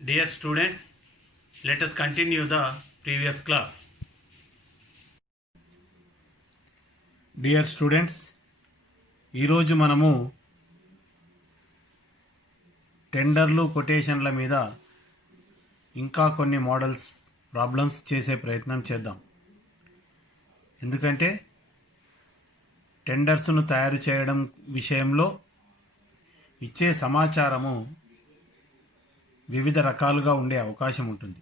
Dear students, let us continue the previous class. Dear students, ఈరోజు మనము టెండర్లు కొటేషన్ల మీద ఇంకా కొన్ని మోడల్స్ ప్రాబ్లమ్స్ చేసే ప్రయత్నం చేద్దాం. ఎందుకంటే టెండర్స్ను తయారు చేయడం విషయంలో ఇచ్చే సమాచారము వివిధ రకాలుగా ఉండే అవకాశం ఉంటుంది.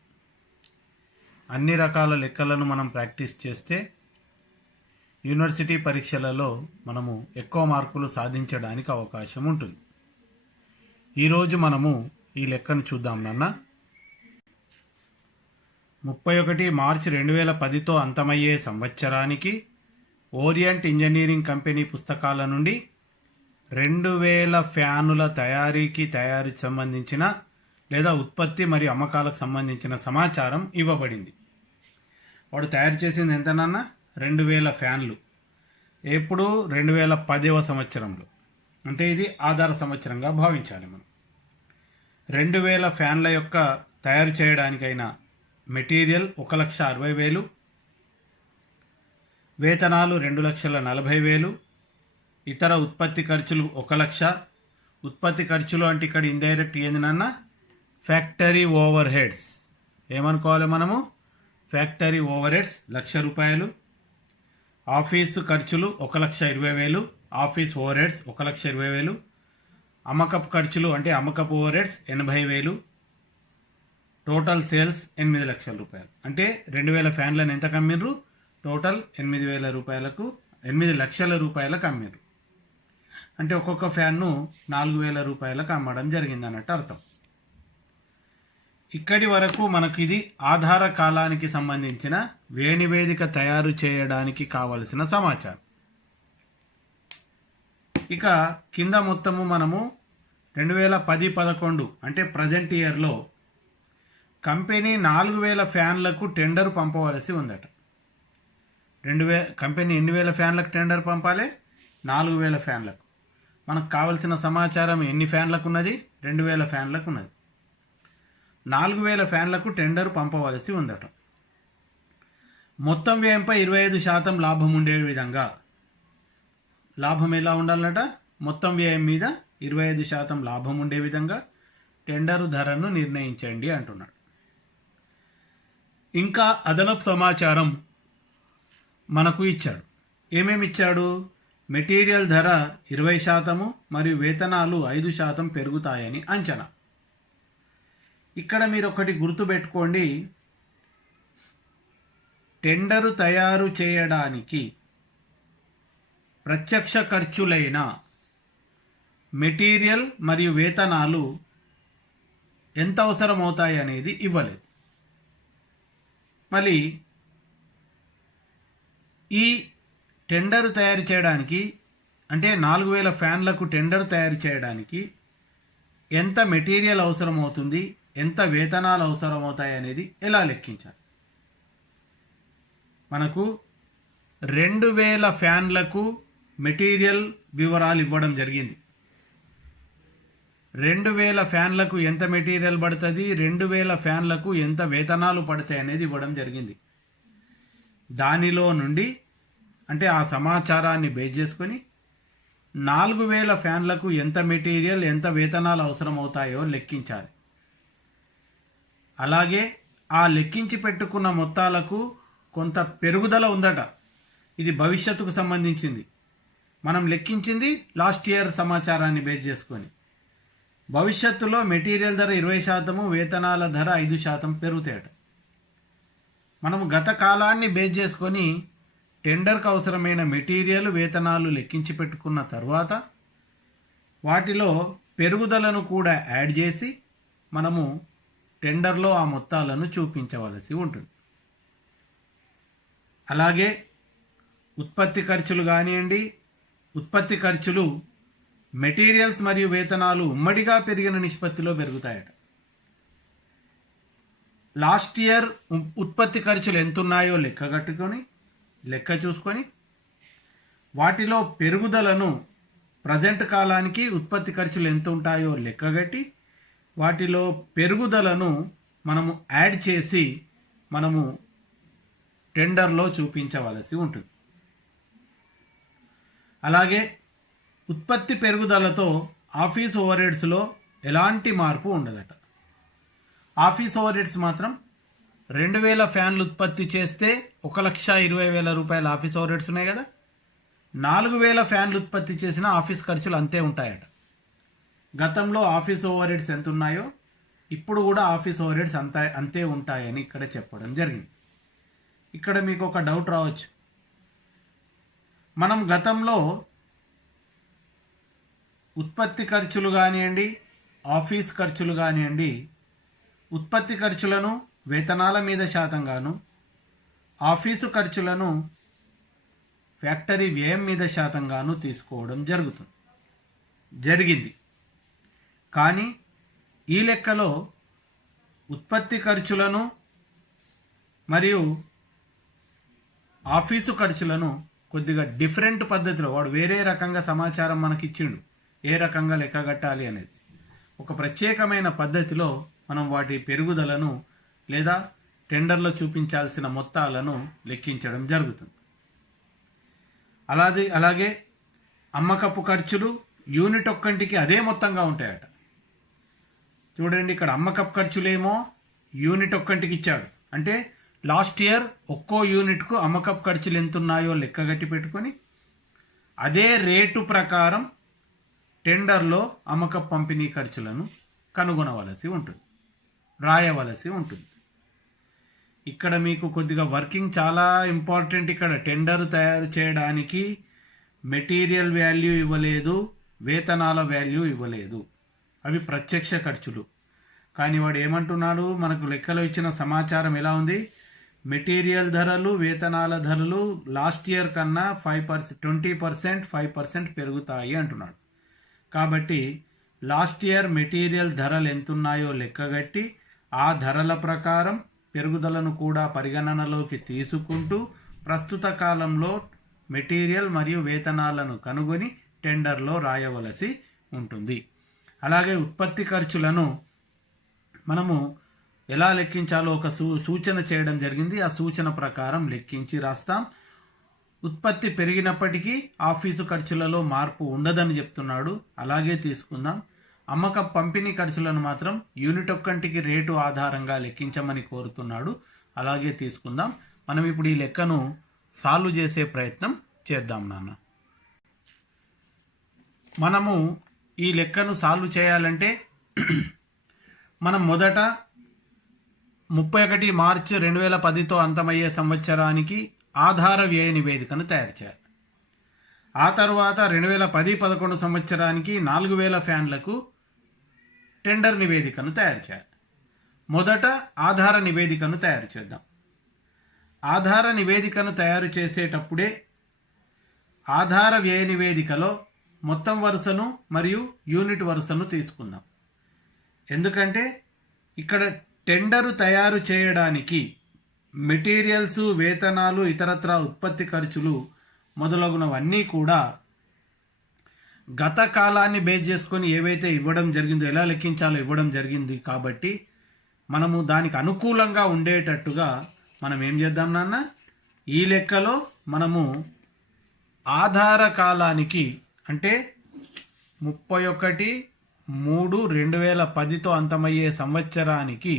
అన్ని రకాల లెక్కలను మనం ప్రాక్టీస్ చేస్తే యూనివర్సిటీ పరీక్షలలో మనము ఎక్కువ మార్కులు సాధించడానికి అవకాశం ఉంటుంది. ఈరోజు మనము ఈ లెక్కను చూద్దాం నాన్న. 31 మార్చి 2010తో అంతమయ్యే సంవత్సరానికి ఓరియంట్ ఇంజనీరింగ్ కంపెనీ పుస్తకాల నుండి 2000 ఫ్యానుల తయారీకి సంబంధించిన లేదా ఉత్పత్తి మరియు అమ్మకాలకు సంబంధించిన సమాచారం ఇవ్వబడింది. వాడు తయారు చేసింది ఎంతనన్నా 2000 ఫ్యాన్లు. ఎప్పుడు 2010వ సంవత్సరంలో, అంటే ఇది ఆధార సంవత్సరంగా భావించాలి మనం. 2000 ఫ్యాన్ల యొక్క తయారు చేయడానికైన మెటీరియల్ 1,60,000, వేతనాలు 2,40,000, ఇతర ఉత్పత్తి ఖర్చులు 1,00,000. ఉత్పత్తి ఖర్చులు అంటే ఇక్కడ ఇండైరెక్ట్ ఏంది నాన్న, ఫ్యాక్టరీ ఓవర్ హెడ్స్. ఏమనుకోవాలి మనము, ఫ్యాక్టరీ ఓవర్ హెడ్స్ 1,00,000 రూపాయలు. ఆఫీసు ఖర్చులు 1,20,000, ఆఫీస్ ఓవర్ హెడ్స్ 1,20,000. అమ్మకపు ఖర్చులు అంటే అమ్మకపు ఓవర్ హెడ్స్ 80,000. టోటల్ సేల్స్ 8,00,000 రూపాయలు. అంటే 2000 ఫ్యాన్లను ఎంత కమ్మిర్రు, టోటల్ 8,000 రూపాయలకు, 8,00,000 రూపాయలకు అమ్మిర్రు. అంటే ఒక్కొక్క ఫ్యాన్ను 4,000 రూపాయలకు అమ్మడం జరిగింది అన్నట్టు అర్థం. ఇక్కడి వరకు మనకు ఇది ఆధార కాలానికి సంబంధించిన వ్యయ నివేదిక తయారు చేయడానికి కావలసిన సమాచారం. ఇక కింద మొత్తము మనము 2010-11 అంటే ప్రజెంట్ ఇయర్లో కంపెనీ 4,000 ఫ్యాన్లకు టెండర్ పంపవలసి ఉందట. కంపెనీ ఎన్ని వేల ఫ్యాన్లకు టెండర్ పంపాలి, 4,000 ఫ్యాన్లకు. మనకు కావలసిన సమాచారం ఎన్ని ఫ్యాన్లకు ఉన్నది, 2,000 ఫ్యాన్లకు ఉన్నది. 4,000 ఫ్యాన్లకు టెండర్ పంపవలసి ఉందట. మొత్తం వ్యయంపై 25% లాభం ఉండే విధంగా, లాభం ఎలా ఉండాలట, మొత్తం వ్యయం మీద 25% లాభం ఉండే విధంగా టెండరు ధరను నిర్ణయించండి అంటున్నాడు. ఇంకా అదనపు సమాచారం మనకు ఇచ్చాడు. ఏమేమి ఇచ్చాడు, మెటీరియల్ ధర 20% మరియు వేతనాలు 5% పెరుగుతాయని అంచనా. ఇక్కడ మీరు ఒకటి గుర్తుపెట్టుకోండి, టెండరు తయారు చేయడానికి ప్రత్యక్ష ఖర్చులైన మెటీరియల్ మరియు వేతనాలు ఎంత అవసరం అవుతాయి అనేది ఇవ్వలేదు. మళ్ళీ ఈ టెండరు తయారు చేయడానికి అంటే 4,000 ఫ్యాన్లకు టెండర్ తయారు చేయడానికి ఎంత మెటీరియల్ అవసరం అవుతుంది, ఎంత వేతనాలు అవసరం అవుతాయి అనేది ఎలా లెక్కించాలి. మనకు 2,000 ఫ్యాన్లకు మెటీరియల్ వివరాలు ఇవ్వడం జరిగింది. 2,000 ఫ్యాన్లకు ఎంత మెటీరియల్ పడుతుంది, 2,000 ఫ్యాన్లకు ఎంత వేతనాలు పడతాయి అనేది ఇవ్వడం జరిగింది. దానిలో నుండి అంటే ఆ సమాచారాన్ని బేస్ చేసుకొని 4,000 ఫ్యాన్లకు ఎంత మెటీరియల్ ఎంత వేతనాలు అవసరం అవుతాయో లెక్కించాలి. అలాగే ఆ లెక్కించి పెట్టుకున్న మొత్తాలకు కొంత పెరుగుదల ఉందట. ఇది భవిష్యత్తుకు సంబంధించింది. మనం లెక్కించింది లాస్ట్ ఇయర్ సమాచారాన్ని బేస్ చేసుకొని. భవిష్యత్తులో మెటీరియల్ ధర 20%, వేతనాల ధర 5% పెరుగుతాయట. మనము గత కాలాన్ని బేస్ చేసుకొని టెండర్కు అవసరమైన మెటీరియల్ వేతనాలు లెక్కించి పెట్టుకున్న తర్వాత వాటిలో పెరుగుదలను కూడా యాడ్ చేసి మనము టెండర్లో ఆ మొత్తాలను చూపించవలసి ఉంటుంది. అలాగే ఉత్పత్తి ఖర్చులు కానివ్వండి, ఉత్పత్తి ఖర్చులు మెటీరియల్స్ మరియు వేతనాలు ఉమ్మడిగా పెరిగిన నిష్పత్తిలో పెరుగుతాయట. లాస్ట్ ఇయర్ ఉత్పత్తి ఖర్చులు ఎంత ఉన్నాయో లెక్క చూసుకొని వాటిలో పెరుగుదలను ప్రజెంట్ కాలానికి ఉత్పత్తి ఖర్చులు ఎంత ఉంటాయో లెక్కగట్టి వాటిలో పెరుగుదలను మనము యాడ్ చేసి మనము టెండర్లో చూపించవలసి ఉంటుంది. అలాగే ఉత్పత్తి పెరుగుదలతో ఆఫీస్ ఓవర్ హెడ్స్లో ఎలాంటి మార్పు ఉండదట. ఆఫీస్ ఓవర్ హెడ్స్ మాత్రం 2000 ఫ్యాన్లు ఉత్పత్తి చేస్తే 1,20,000 రూపాయల ఆఫీస్ ఓవర్ హెడ్స్ ఉన్నాయి కదా, 4,000 ఫ్యాన్లు ఉత్పత్తి చేసిన ఆఫీస్ ఖర్చులు అంతే ఉంటాయట. గతంలో ఆఫీస్ ఓవర్ హెడ్స్ ఎంత ఉన్నాయో ఇప్పుడు కూడా ఆఫీస్ ఓవర్ హెడ్స్ అంతే ఉంటాయని ఇక్కడ చెప్పడం జరిగింది. ఇక్కడ మీకు ఒక డౌట్ రావచ్చు, మనం గతంలో ఉత్పత్తి ఖర్చులు కానివ్వండి, ఆఫీస్ ఖర్చులు కానివ్వండి, ఉత్పత్తి ఖర్చులను వేతనాల మీద శాతంగాను, ఆఫీసు ఖర్చులను ఫ్యాక్టరీ వ్యయం మీద శాతంగాను తీసుకోవడం జరిగింది. కానీ ఈ లెక్కలో ఉత్పత్తి ఖర్చులను మరియు ఆఫీసు ఖర్చులను కొద్దిగా డిఫరెంట్ పద్ధతిలో వాడు వేరే రకంగా సమాచారం మనకి ఇచ్చిండు, ఏ రకంగా లెక్క కట్టాలి అనేది. ఒక ప్రత్యేకమైన పద్ధతిలో మనం వాటి పెరుగుదలను లేదా టెండర్లో చూపించాల్సిన మొత్తాలను లెక్కించడం జరుగుతుంది. అలాగే అమ్మకపు ఖర్చులు యూనిట్ ఒక్కంటికి అదే మొత్తంగా ఉంటాయట. చూడండి, ఇక్కడ అమ్మకపు ఖర్చులేమో యూనిట్ ఒక్కంటికి ఇచ్చాడు, అంటే లాస్ట్ ఇయర్ ఒక్కో యూనిట్కు అమ్మకపు ఖర్చులు ఎంత ఉన్నాయో లెక్కగట్టి పెట్టుకొని అదే రేటు ప్రకారం టెండర్లో అమ్మకపు పంపిణీ ఖర్చులను కనుగొనవలసి ఉంటుంది, రాయవలసి ఉంటుంది. ఇక్కడ మీకు కొద్దిగా వర్కింగ్ చాలా ఇంపార్టెంట్. ఇక్కడ టెండర్ తయారు చేయడానికి మెటీరియల్ వాల్యూ ఇవ్వలేదు, వేతనాల వాల్యూ ఇవ్వలేదు, అవి ప్రత్యక్ష ఖర్చులు. కానీ వాడు ఏమంటున్నాడు, మనకు లెక్కలో ఇచ్చిన సమాచారం ఎలా ఉంది, మెటీరియల్ ధరలు వేతనాల ధరలు లాస్ట్ ఇయర్ కన్నా 5% పెరుగుతాయి అంటున్నాడు. కాబట్టి లాస్ట్ ఇయర్ మెటీరియల్ ధరలు ఎంతున్నాయో లెక్కగట్టి ఆ ధరల ప్రకారం పెరుగుదలను కూడా పరిగణనలోకి తీసుకుంటూ ప్రస్తుత కాలంలో మెటీరియల్ మరియు వేతనాలను కనుగొని టెండర్లో రాయవలసి ఉంటుంది. అలాగే ఉత్పత్తి ఖర్చులను మనము ఎలా లెక్కించాలో ఒక సూచన చేయడం జరిగింది. ఆ సూచన ప్రకారం లెక్కించి రాస్తాం. ఉత్పత్తి పెరిగినప్పటికీ ఆఫీసు ఖర్చులలో మార్పు ఉండదని చెప్తున్నాడు, అలాగే తీసుకుందాం. అమ్మక పంపిణీ ఖర్చులను మాత్రం యూనిట్ ఒక్కంటికి రేటు ఆధారంగా లెక్కించమని కోరుతున్నాడు, అలాగే తీసుకుందాం. మనం ఇప్పుడు ఈ లెక్కను సాల్వ్ చేసే ప్రయత్నం చేద్దాం నాన్న. మనము ఈ లెక్కను సాల్వ్ చేయాలంటే మనం మొదట 31 మార్చి 2010తో అంతమయ్యే సంవత్సరానికి ఆధార వ్యయ నివేదికను తయారు చేయాలి. ఆ తర్వాత 2010-11 సంవత్సరానికి 4000 ఫ్యాన్లకు టెండర్ నివేదికను తయారు చేయాలి. మొదట ఆధార నివేదికను తయారు చేద్దాం. ఆధార నివేదికను తయారు చేసేటప్పుడే ఆధార వ్యయ నివేదికలో మొత్తం వరుసను మరియు యూనిట్ వరుసను తీసుకుందాం. ఎందుకంటే ఇక్కడ టెండరు తయారు చేయడానికి మెటీరియల్స్, వేతనాలు, ఇతరత్రా ఉత్పత్తి ఖర్చులు మొదలగునవన్నీ కూడా గత కాలాన్ని బేస్ చేసుకొని ఏవైతే ఇవ్వడం జరిగిందో, ఎలా లెక్కించాలో ఇవ్వడం జరిగింది. కాబట్టి మనము దానికి అనుకూలంగా ఉండేటట్టుగా మనం ఏం చేద్దాం నాన్న, ఈ లెక్కలో మనము ఆధార కాలానికి అంటే 31/3/2010తో అంతమయ్యే సంవత్సరానికి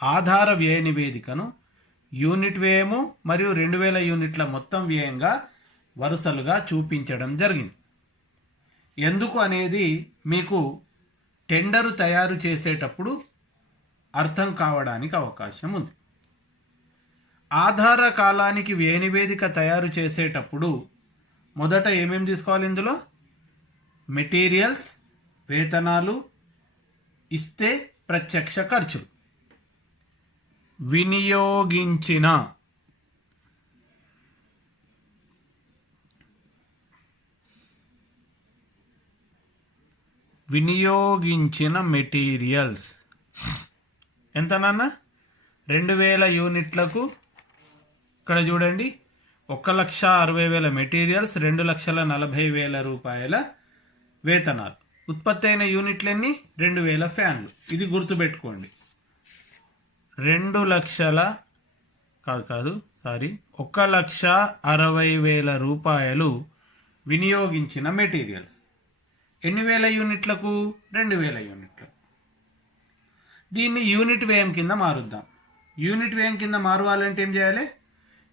ఆధార వ్యయ నివేదికను యూనిట్ వ్యయము మరియు 2000 యూనిట్ల మొత్తం వ్యయంగా వరుసలుగా చూపించడం జరిగింది. ఎందుకు అనేది మీకు టెండరు తయారు చేసేటప్పుడు అర్థం కావడానికి అవకాశం ఉంది. ఆధార కాలానికి వ్యయ నివేదిక తయారు చేసేటప్పుడు మొదట ఏమేమి తీసుకోవాలి, ఇందులో మెటీరియల్స్, వేతనాలు, ఇస్తే ప్రత్యక్ష ఖర్చులు, వినియోగించిన మెటీరియల్స్ ఎంత నాన్న, 2000 యూనిట్లకు ఇక్కడ చూడండి 1,60,000 మెటీరియల్స్, 2,40,000 రూపాయల వేతనాలు. ఉత్పత్తి అయిన యూనిట్లు ఎన్ని? 2000 ఫ్యాన్లు. ఇది గుర్తుపెట్టుకోండి. 1,60,000 రూపాయలు వినియోగించిన మెటీరియల్స్. ఎన్ని వేల యూనిట్లకు? 2000 యూనిట్లకు. దీన్ని యూనిట్ వ్యయం కింద మారుద్దాం. యూనిట్ వ్యయం కింద మారవాలంటే ఏం చేయాలి?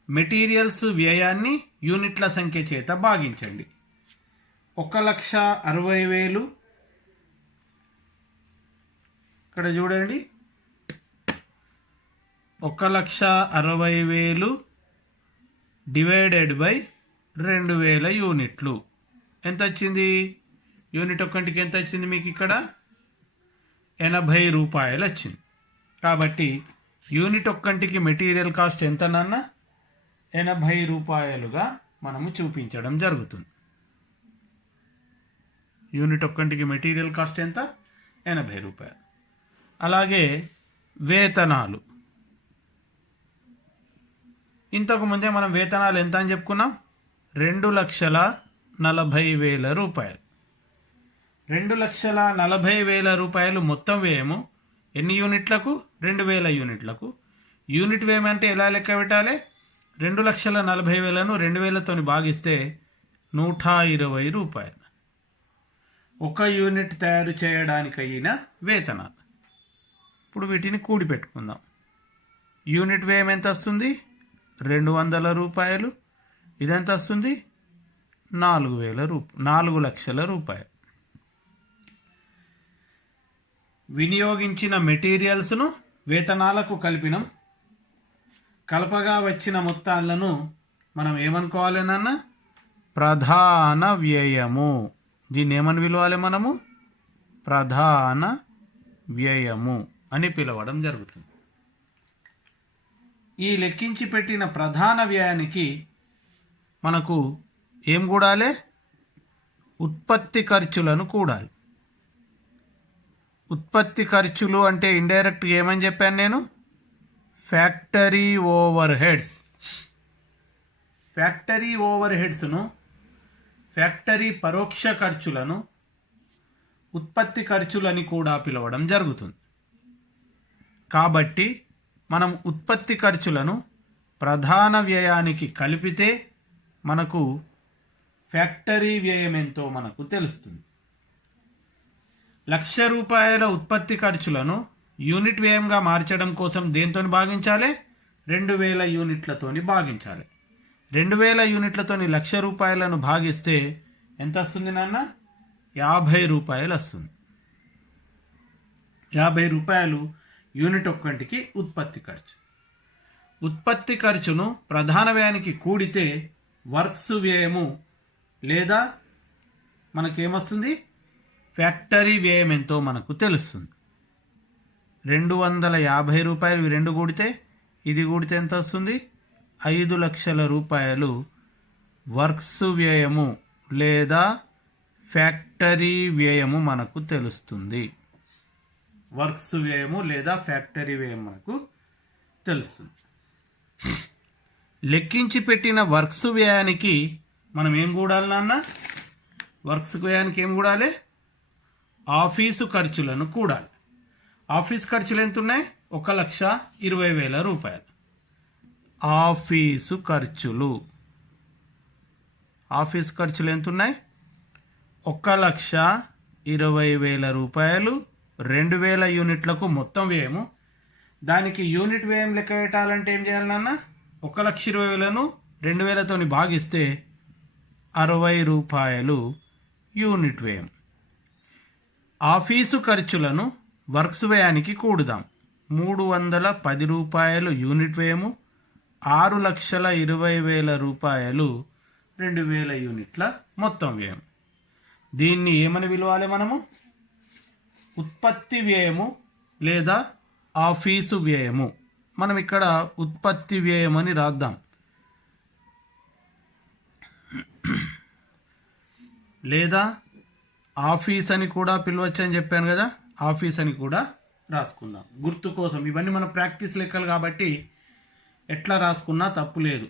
మెటీరియల్స్ వ్యయాన్ని యూనిట్ల సంఖ్య చేత భాగించండి. 1,60,000 ఇక్కడ చూడండి, 1,60,000 డివైడెడ్ బై 2000 యూనిట్లు ఎంత వచ్చింది? యూనిట్ ఒక్కటికి ఎంత వచ్చింది మీకు? ఇక్కడ 80 రూపాయలు వచ్చింది. కాబట్టి యూనిట్ ఒక్కటికి మెటీరియల్ కాస్ట్ ఎంత నాన్న? 80 రూపాయలుగా మనము చూపించడం జరుగుతుంది. యూనిట్ ఒక్కటికి మెటీరియల్ కాస్ట్ ఎంత? 80 రూపాయలు. అలాగే వేతనాలు. ఇంతకు ముందే మనం వేతనాలు ఎంత అని చెప్పుకున్నాం? 2,40,000 రూపాయలు. 2,40,000 రూపాయలు మొత్తం వ్యయము. ఎన్ని యూనిట్లకు? 2000 యూనిట్లకు. యూనిట్ వ్యయం అంటే ఎలా లెక్క పెట్టాలి? 2,40,000ను 2000తో భాగిస్తే 120 రూపాయలు. ఒక యూనిట్ తయారు చేయడానికి అయిన వేతనాలు. ఇప్పుడు వీటిని కూడి పెట్టుకుందాం. యూనిట్ వ్యయం ఎంత వస్తుంది? 200 రూపాయలు. ఇదెంత వస్తుంది? 4,00,000 రూపాయలు. వినియోగించిన మెటీరియల్స్ను వేతనాలకు కలిపినాం. కలపగా వచ్చిన మొత్తాలను మనం ఏమనుకోవాలి నాన్న? ప్రధాన వ్యయము. దీన్ని ఏమని పిలవాలి మనము? ప్రధాన వ్యయము అని పిలవడం జరుగుతుంది. ఈ లెక్కించి పెట్టిన ప్రధాన వ్యయానికి మనకు ఏం కూడాలి? ఉత్పత్తి ఖర్చులను కూడాలి. ఉత్పత్తి ఖర్చులు అంటే ఇండైరెక్ట్గా ఏమని చెప్పాను నేను? Factory overheads. Factory over హెడ్స్ను, ఫ్యాక్టరీ పరోక్ష ఖర్చులను ఉత్పత్తి ఖర్చులని కూడా పిలవడం జరుగుతుంది. కాబట్టి మనం ఉత్పత్తి ఖర్చులను ప్రధాన వ్యయానికి కలిపితే మనకు ఫ్యాక్టరీ వ్యయం ఎంతో మనకు తెలుస్తుంది. 1,00,000 రూపాయల ఉత్పత్తి ఖర్చులను యూనిట్ వ్యయంగా మార్చడం కోసం దేంతో భాగించాలి? 2000 యూనిట్లతోని భాగించాలి. 2000 యూనిట్లతోని 1,00,000 రూపాయలను భాగిస్తే ఎంత వస్తుంది నాన్న? 50 రూపాయలు వస్తుంది. 50 రూపాయలు యూనిట్ ఒక్కటికి ఉత్పత్తి ఖర్చు. ఉత్పత్తి ఖర్చును ప్రధాన వ్యయానికి కూడితే వర్క్స్ వ్యయము లేదా మనకేమొస్తుంది? ఫ్యాక్టరీ వ్యయం ఎంతో మనకు తెలుస్తుంది. 250 రూపాయలు ఇవి రెండు కూడితే ఇది కూడితే ఎంత వస్తుంది? 5,00,000 రూపాయలు వర్క్స్ వ్యయము లేదా ఫ్యాక్టరీ వ్యయము మనకు తెలుస్తుంది. వర్క్స్ వ్యయము లేదా ఫ్యాక్టరీ వ్యయం మనకు తెలుస్తుంది. లెక్కించి పెట్టిన వర్క్స్ వ్యయానికి మనం ఏం కూడాలి నాన్న? వర్క్స్ వ్యయానికి ఏం కూడాలి? ఆఫీసు ఖర్చులను కూడాలి. ఆఫీస్ ఖర్చులు ఎంత ఉన్నాయి? 1,20,000 రూపాయలు. ఆఫీసు ఖర్చులు ఎంత ఉన్నాయి? 1,20,000 రూపాయలు. 2000 యూనిట్లకు మొత్తం వ్యయము. దానికి యూనిట్ వ్యయం లెక్క పెట్టాలంటే ఏం చేయాలి నాన్న? 1,20,000ను 2000తో భాగిస్తే 60 రూపాయలు యూనిట్ వ్యయం. ఆఫీసు ఖర్చులను వర్క్స్ వ్యయానికి కూడుదాం. 310 రూపాయలు యూనిట్ వ్యయము. 6,20,000 రూపాయలు 2000 యూనిట్ల మొత్తం వ్యయం. దీన్ని ఏమని పిలవాలి మనము? ఉత్పత్తి వ్యయము లేదా ఆఫీసు వ్యయము. మనం ఇక్కడ ఉత్పత్తి వ్యయం అని రాద్దాం. లేదా ఆఫీస్ అని కూడా పిలవచ్చు అని చెప్పాను కదా, ఆఫీస్ అని కూడా రాసుకుందాం గుర్తు కోసం. ఇవన్నీ మన ప్రాక్టీస్ లెక్కలు కాబట్టి ఎట్లా రాసుకున్నా తప్పు లేదు.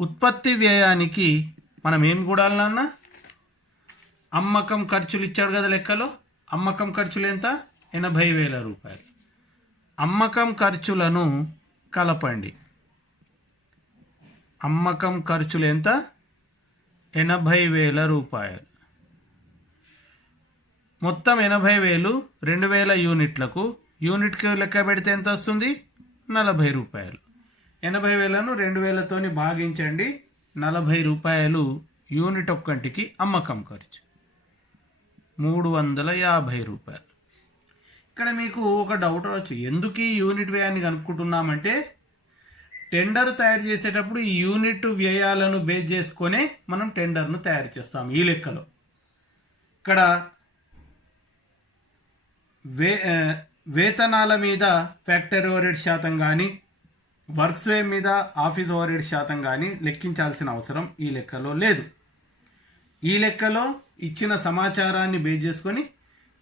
ఉత్పత్తి వ్యయానికి మనం ఏం కూడాలన్నా? అమ్మకం ఖర్చులు ఇచ్చాడు కదా లెక్కలో. అమ్మకం ఖర్చులు ఎంత? 80,000 రూపాయలు. అమ్మకం ఖర్చులను కలపండి. అమ్మకం ఖర్చులు ఎంత? 80,000 రూపాయలు. మొత్తం 80,000 2000 యూనిట్లకు. యూనిట్కి లెక్క పెడితే ఎంత వస్తుంది? 40 రూపాయలు. 80,000ను 2000తోని భాగించండి. 40 రూపాయలు యూనిట్ ఒక్కటికి అమ్మకం ఖర్చు. 350 రూపాయలు. ఇక్కడ మీకు ఒక డౌట్ రావచ్చు, ఎందుకు ఈ యూనిట్ వ్యయాన్ని కనుక్కుంటున్నామంటే టెండర్ తయారు చేసేటప్పుడు ఈ యూనిట్ వ్యయాలను బేస్ చేసుకొనే మనం టెండర్ను తయారు చేస్తాం. ఈ లెక్కలో ఇక్కడ వేతనాల మీద ఫ్యాక్టరీ ఓవర్హెడ్ శాతం కానీ, వర్క్స్ వే మీద ఆఫీస్ ఓవర్హెడ్ శాతం కానీ లెక్కించాల్సిన అవసరం ఈ లెక్కలో లేదు. ఈ లెక్కలో ఇచ్చిన సమాచారాన్ని బేస్ చేసుకొని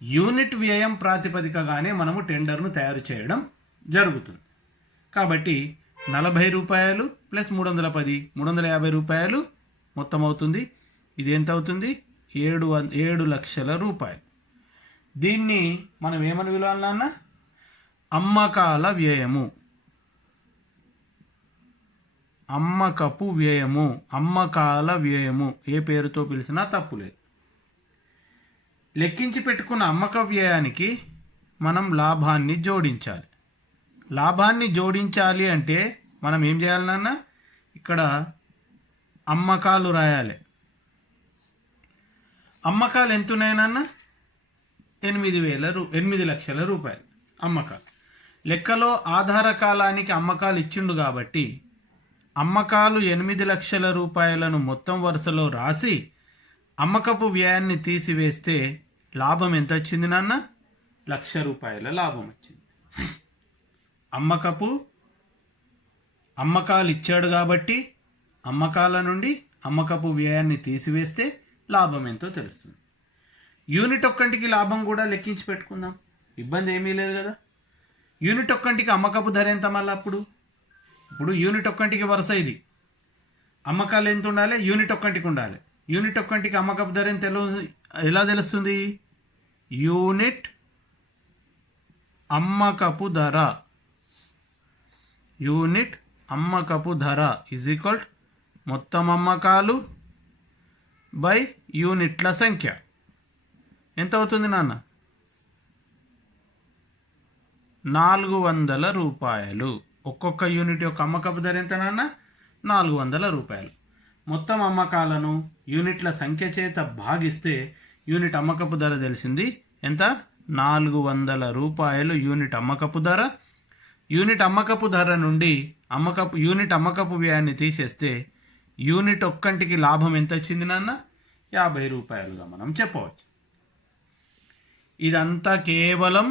యూనిట్ వ్యయం ప్రాతిపదికగానే మనము టెండర్ను తయారు చేయడం జరుగుతుంది. కాబట్టి 40 రూపాయలు ప్లస్ 310 350 రూపాయలు మొత్తం అవుతుంది. ఇది ఎంత అవుతుంది? 7 లక్షల రూపాయలు. దీన్ని మనం ఏమని పిలవాలన్నా? అమ్మకాల వ్యయము, అమ్మకపు వ్యయము, అమ్మకాల వ్యయము. ఏ పేరుతో పిలిచినా తప్పులేదు. లెక్కించి పెట్టుకున్న అమ్మక వ్యయానికి మనం లాభాన్ని జోడించాలి. లాభాన్ని జోడించాలి అంటే మనం ఏం చేయాలన్నా? ఇక్కడ అమ్మకాలు రాయాలి. అమ్మకాలు ఎంత ఉన్నాయనన్నా? 8 లక్షల రూపాయలు అమ్మకాలు. లెక్కలో ఆధార కాలానికి అమ్మకాలు ఇచ్చిండు కాబట్టి అమ్మకాలు 8 లక్షల రూపాయలను మొత్తం వరుసలో రాసి అమ్మకపు వ్యయాన్ని తీసివేస్తే లాభం ఎంత వచ్చింది నాన్న? 1,00,000 రూపాయల లాభం వచ్చింది. అమ్మకాలు ఇచ్చాడు కాబట్టి అమ్మకాల నుండి అమ్మకపు వ్యయాన్ని తీసివేస్తే లాభం ఎంతో తెలుస్తుంది. యూనిట్ ఒక్కటికి లాభం కూడా లెక్కించి పెట్టుకుందాం, ఇబ్బంది ఏమీ లేదు కదా. యూనిట్ ఒక్కటికి అమ్మకపు ధర ఎంత? మళ్ళీ ఇప్పుడు యూనిట్ ఒక్కటికి వరుస ఇది. అమ్మకాలు ఎంత ఉండాలి? యూనిట్ ఒక్కటికి ఉండాలి. యూనిట్ ఒక్కటికి అమ్మకపు ధర ఎంత ఎలా తెలుస్తుంది? యూనిట్ అమ్మకపు ధర, యూనిట్ అమ్మకపు ధర ఈజ్ ఈక్వల్ మొత్తం అమ్మకాలు బై యూనిట్ల సంఖ్య. ఎంత అవుతుంది నాన్న? 400 రూపాయలు. ఒక్కొక్క యూనిట్ యొక్క అమ్మకపు ధర ఎంత నాన్న? 400 రూపాయలు. మొత్తం అమ్మకాలను యూనిట్ల సంఖ్య చేత భాగిస్తే యూనిట్ అమ్మకపు ధర తెలిసింది ఎంత? 400 రూపాయలు యూనిట్ అమ్మకపు ధర. యూనిట్ అమ్మకపు ధర నుండి యూనిట్ అమ్మకపు వ్యయాన్ని తీసేస్తే యూనిట్ ఒక్కటికి లాభం ఎంత వచ్చింది నాన్న? 50 రూపాయలుగా మనం చెప్పవచ్చు. ఇదంతా కేవలం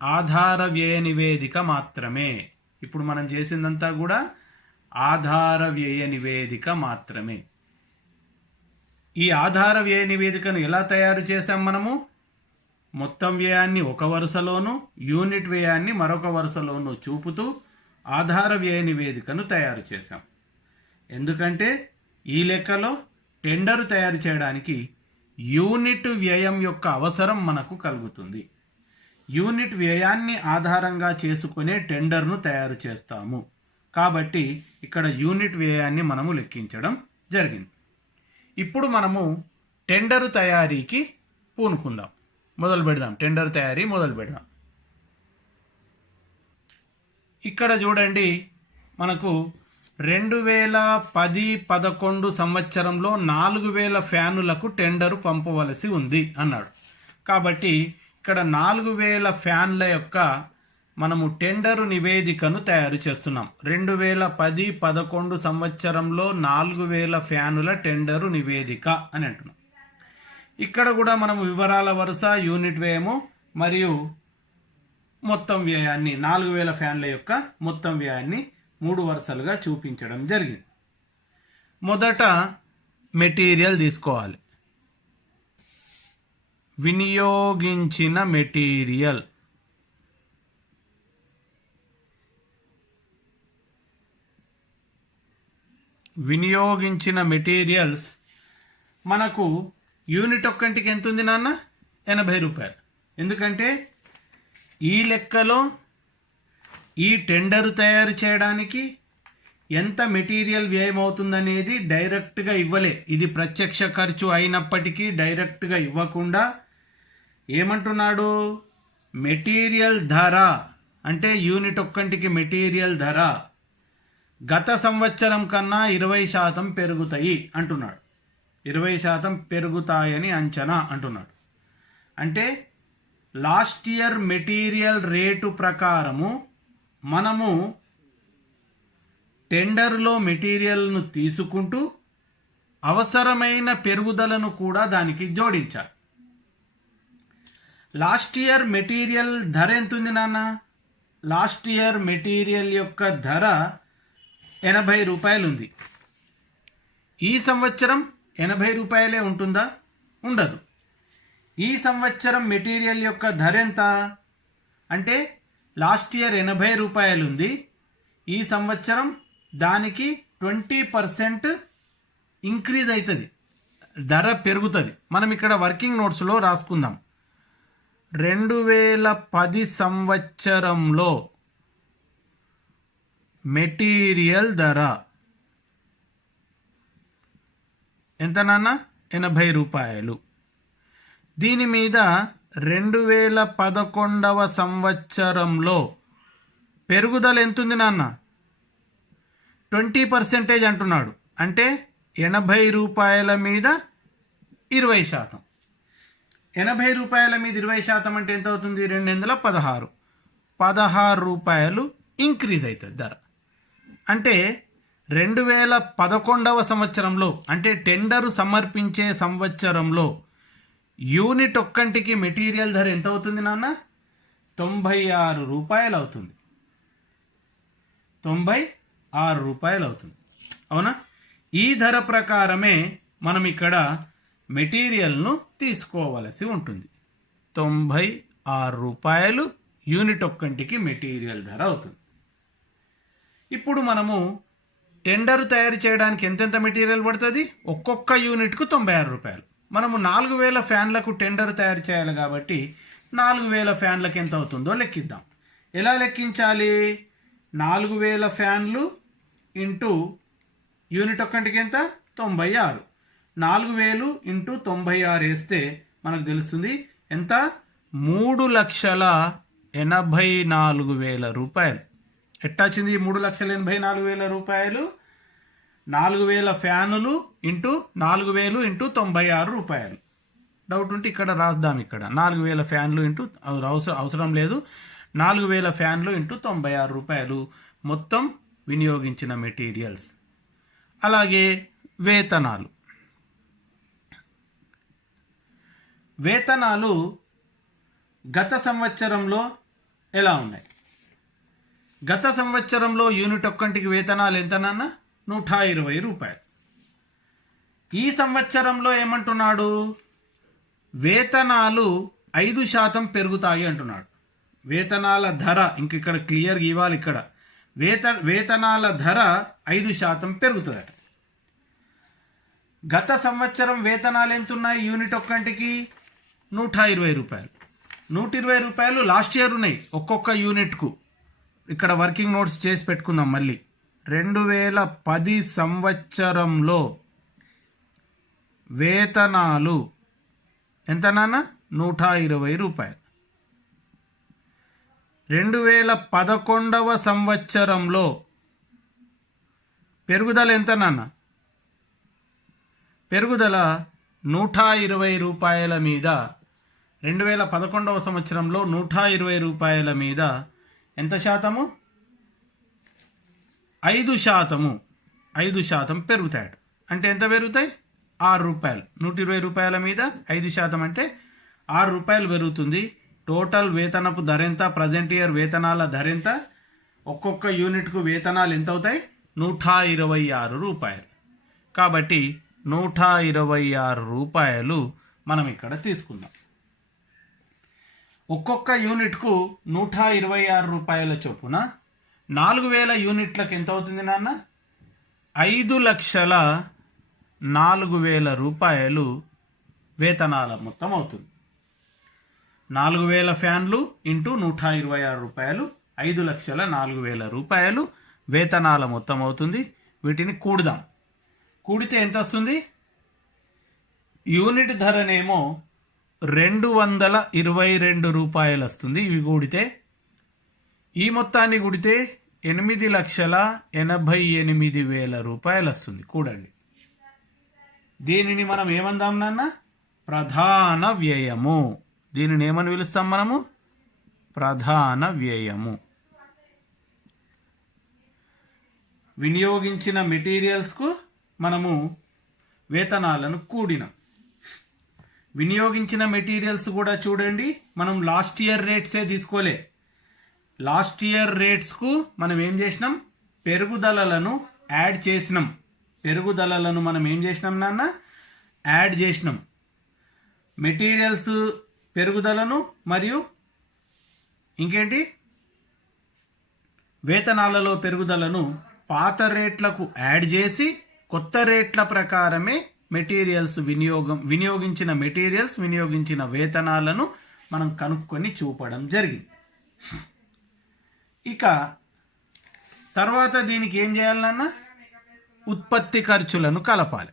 ఆధార వ్యయ నివేదిక మాత్రమే. ఇప్పుడు మనం చేసిందంతా కూడా ఆధార వ్యయ నివేదిక మాత్రమే. ఈ ఆధార వ్యయ నివేదికను ఎలా తయారు చేసాం మనము? మొత్తం వ్యయాన్ని ఒక వరుసలోను యూనిట్ వ్యయాన్ని మరొక వరుసలోను చూపుతూ ఆధార వ్యయ నివేదికను తయారు చేశాం. ఎందుకంటే ఈ లెక్కలో టెండరు తయారు చేయడానికి యూనిట్ వ్యయం యొక్క అవసరం మనకు కలుగుతుంది. యూనిట్ వ్యయాన్ని ఆధారంగా చేసుకునే టెండర్ను తయారు చేస్తాము. కాబట్టి ఇక్కడ యూనిట్ వ్యయాన్ని మనము లెక్కించడం జరిగింది. ఇప్పుడు మనము టెండరు తయారీకి పూనుకుందాం, మొదలు పెడదాం. టెండర్ తయారీ మొదలు పెడదాం. ఇక్కడ చూడండి, మనకు 2010-11 సంవత్సరంలో 4,000 ఫ్యానులకు టెండరు పంపవలసి ఉంది అన్నాడు. కాబట్టి ఇక్కడ 4,000 ఫ్యాన్ల యొక్క మనము టెండరు నివేదికను తయారు చేస్తున్నాం. 2010-11 సంవత్సరంలో 4,000 ఫ్యానుల టెండరు నివేదిక అని అంటున్నాం. ఇక్కడ కూడా మనము వివరాల వరుస, యూనిట్ వ్యయము మరియు మొత్తం వ్యయాన్ని 4,000 ఫ్యాన్ల యొక్క మొత్తం వ్యయాన్ని 3 వరుసలుగా చూపించడం జరిగింది. మొదట మెటీరియల్ తీసుకోవాలి. వినియోగించిన మెటీరియల్, వినియోగించిన మెటీరియల్స్ మనకు యూనిట్ ఒక్కంటికి ఎంత ఉంది నాన్న? 80 రూపాయలు. ఎందుకంటే ఈ లెక్కలో ఈ టెండరు తయారు చేయడానికి ఎంత మెటీరియల్ వ్యయం అవుతుందనేది డైరెక్ట్గా ఇవ్వలే. ఇది ప్రత్యక్ష ఖర్చు అయినప్పటికీ డైరెక్ట్గా ఇవ్వకుండా ఏమంటున్నాడు? మెటీరియల్ ధర అంటే యూనిట్ ఒక్కంటికి మెటీరియల్ ధర గత సంవత్సరం కన్నా 20% పెరుగుతాయి అంటున్నాడు. 20% పెరుగుతాయని అంచనా అంటున్నాడు. అంటే లాస్ట్ ఇయర్ మెటీరియల్ రేటు ప్రకారము మనము టెండర్లో మెటీరియల్ను తీసుకుంటూ అవసరమైన పెరుగుదలను కూడా దానికి జోడించాలి. లాస్ట్ ఇయర్ మెటీరియల్ ధర ఎంత ఉంది నాన్న? లాస్ట్ ఇయర్ మెటీరియల్ యొక్క ధర 80 రూపాయలు ఉంది. ఈ సంవత్సరం 80 రూపాయలే ఉంటుందా? ఉండదు. ఈ సంవత్సరం మెటీరియల్ యొక్క ధర ఎంత అంటే లాస్ట్ ఇయర్ 80 రూపాయలు ఉంది. ఈ సంవత్సరం దానికి 20% ఇంక్రీజ్ అవుతుంది, ధర పెరుగుతుంది. మనం ఇక్కడ వర్కింగ్ నోట్స్లో రాసుకుందాం. 2010 సంవత్సరంలో మెటీరియల్ ధర ఎంత నాన్న? 80 రూపాయలు. దీని మీద 2011 సంవత్సరంలో పెరుగుదల ఎంతుంది నాన్న? 20% అంటున్నాడు. అంటే 80 రూపాయల మీద 20%. 80 రూపాయల మీద 20% అంటే ఎంత అవుతుంది? 216. 16 రూపాయలు ఇంక్రీజ్ అవుతుంది ధర. అంటే 2011 సంవత్సరంలో అంటే టెండరు సమర్పించే సంవత్సరంలో యూనిట్ ఒక్కంటికి మెటీరియల్ ధర ఎంత అవుతుంది నాన్న? 96 రూపాయలు అవుతుంది. 96 రూపాయలు అవుతుంది. అవునా? ఈ ధర ప్రకారమే మనం ఇక్కడ మెటీరియల్ను తీసుకోవలసి ఉంటుంది. 96 రూపాయలు యూనిట్ ఒక్కంటికి మెటీరియల్ ధర అవుతుంది. ఇప్పుడు మనము టెండర్ తయారు చేయడానికి ఎంతెంత మెటీరియల్ పడుతుంది? ఒక్కొక్క యూనిట్కు 96 రూపాయలు. మనము 4000 ఫ్యాన్లకు టెండర్ తయారు చేయాలి కాబట్టి 4000 ఫ్యాన్లకు ఎంత అవుతుందో లెక్కిద్దాం. ఎలా లెక్కించాలి? 4000 ఫ్యాన్లు ఇంటూ యూనిట్ ఒక్కంటికి ఎంత? 96. 4000 ఇంటూ 96 వేస్తే మనకు తెలుస్తుంది ఎంత? 3,84,000 రూపాయలు. ఎట్టా వచ్చింది 3,84,000 రూపాయలు? 4000 ఫ్యానులు ఇంటూ 4000 ఇంటూ 96 రూపాయలు. డౌట్ ఉంటే ఇక్కడ రాద్దాం. ఇక్కడ 4000 ఫ్యాన్లు ఇంటూ అవసరం లేదు, 4000 ఫ్యాన్లు ఇంటూ 96 రూపాయలు మొత్తం వినియోగించిన మెటీరియల్స్. అలాగే వేతనాలు. వేతనాలు గత సంవత్సరంలో ఎలా ఉన్నాయి? గత సంవత్సరంలో యూనిట్ ఒక్కంటికి వేతనాలు ఎంత నాన్న? 120 రూపాయలు. ఈ సంవత్సరంలో ఏమంటున్నాడు? వేతనాలు 5% పెరుగుతాయి అంటున్నాడు. వేతనాల ధర ఇక్కడ క్లియర్ ఇవ్వాలి. ఇక్కడ వేతనాల ధర 5% పెరుగుతుందట. గత సంవత్సరం వేతనాలు ఎంత ఉన్నాయి? యూనిట్ ఒక్కంటికి 120 రూపాయలు. 120 రూపాయలు లాస్ట్ ఇయర్ ఉన్నాయి ఒక్కొక్క యూనిట్కు. ఇక్కడ వర్కింగ్ నోట్స్ చేసి పెట్టుకుందాం మళ్ళీ. 2010 సంవత్సరంలో వేతనాలు ఎంత నాన్న? 120 రూపాయలు. 2011 సంవత్సరంలో పెరుగుదల ఎంత నాన్న? పెరుగుదల 120 రూపాయల మీద 2011 సంవత్సరంలో 120 రూపాయల మీద ఎంత శాతము? 5%. 5% పెరుగుతాయి. అంటే ఎంత పెరుగుతాయి? 6 రూపాయలు. 120 రూపాయల మీద 5% అంటే 6 రూపాయలు పెరుగుతుంది. టోటల్ వేతనపు ధర ఎంత? ప్రజెంట్ ఇయర్ వేతనాల ధర ఎంత? ఒక్కొక్క యూనిట్కు వేతనాలు ఎంత అవుతాయి? 126 రూపాయలు. కాబట్టి 126 రూపాయలు మనం ఇక్కడ తీసుకుందాం. ఒక్కొక్క యూనిట్కు 126 రూపాయల చొప్పున 4000 యూనిట్లకు ఎంత అవుతుంది నాన్న? 5,04,000 రూపాయలు వేతనాల మొత్తం అవుతుంది. 4000 ఫ్యాన్లు ఇంటూ 126 రూపాయలు, 5,04,000 రూపాయలు వేతనాల మొత్తం అవుతుంది. వీటిని కూడుదాం. కూడితే ఎంత వస్తుంది? యూనిట్ ధరనేమో 222 రూపాయలు వస్తుంది. ఇవి కూడితే ఈ మొత్తాన్ని కూడితే 8,80,8,000 రూపాయలు వస్తుంది. కూడండి. దీనిని మనం ఏమందాం నాన్న? ప్రధాన వ్యయము. దీనిని ఏమని పిలుస్తాం మనము? ప్రధాన వ్యయము. వినియోగించిన మెటీరియల్స్కు మనము వేతనాలను కూడినాం. వినియోగించిన మెటీరియల్స్ కూడా చూడండి, మనం లాస్ట్ ఇయర్ రేట్సే తీసుకోలే. లాస్ట్ ఇయర్ రేట్స్కు మనం ఏం చేసినాం? పెరుగుదలలను యాడ్ చేసినాం. పెరుగుదలలను మనం ఏం చేసినాం నాన్న? యాడ్ చేసినాం. మెటీరియల్స్ పెరుగుదలను మరియు ఇంకేంటి వేతనాలలో పెరుగుదలను పాత రేట్లకు యాడ్ చేసి కొత్త రేట్ల ప్రకారమే మెటీరియల్స్ వినియోగించిన మెటీరియల్స్ వినియోగించిన వేతనాలను మనం కనుక్కొని చూపడం జరిగింది. ఇక తర్వాత దీనికి ఏం చేయాలన్నా? ఉత్పత్తి ఖర్చులను కలపాలి.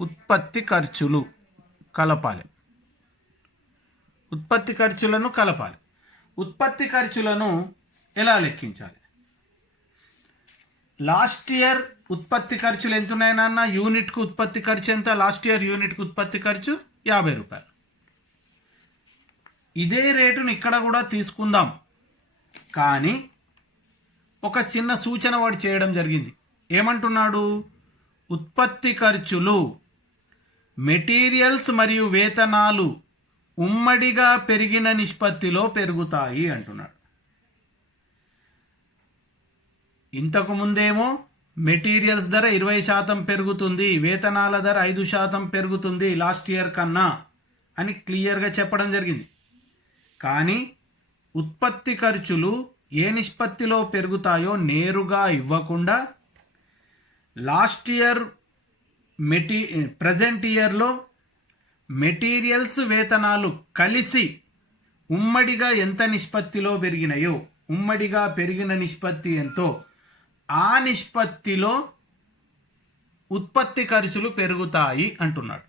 ఉత్పత్తి ఖర్చులు కలపాలి. ఉత్పత్తి ఖర్చులను కలపాలి. ఉత్పత్తి ఖర్చులను ఎలా లెక్కించాలి? లాస్ట్ ఇయర్ ఉత్పత్తి ఖర్చులు ఎంత ఉన్నాయి నాన్న? యూనిట్కు ఉత్పత్తి ఖర్చు ఎంత? లాస్ట్ ఇయర్ యూనిట్కు ఉత్పత్తి ఖర్చు 50 రూపాయలు. ఇదే రేటును ఇక్కడ కూడా తీసుకుందాం, కానీ ఒక చిన్న సూచన వాడు చేయడం జరిగింది. ఏమంటున్నాడు? ఉత్పత్తి ఖర్చులు మెటీరియల్స్ మరియు వేతనాలు ఉమ్మడిగా పెరిగిన నిష్పత్తిలో పెరుగుతాయి అంటున్నాడు. ఇంతకు ముందేమో మెటీరియల్స్ ధర 20% పెరుగుతుంది, వేతనాల ధర 5% పెరుగుతుంది లాస్ట్ ఇయర్ కన్నా అని క్లియర్గా చెప్పడం జరిగింది. కానీ ఉత్పత్తి ఖర్చులు ఏ నిష్పత్తిలో పెరుగుతాయో నేరుగా ఇవ్వకుండా లాస్ట్ ఇయర్ ప్రజెంట్ ఇయర్లో మెటీరియల్స్ వేతనాలు కలిసి ఉమ్మడిగా ఎంత నిష్పత్తిలో పెరిగినాయో, ఉమ్మడిగా పెరిగిన నిష్పత్తి ఎంతో ఆ నిష్పత్తిలో ఉత్పత్తి ఖర్చులు పెరుగుతాయి అంటున్నాడు.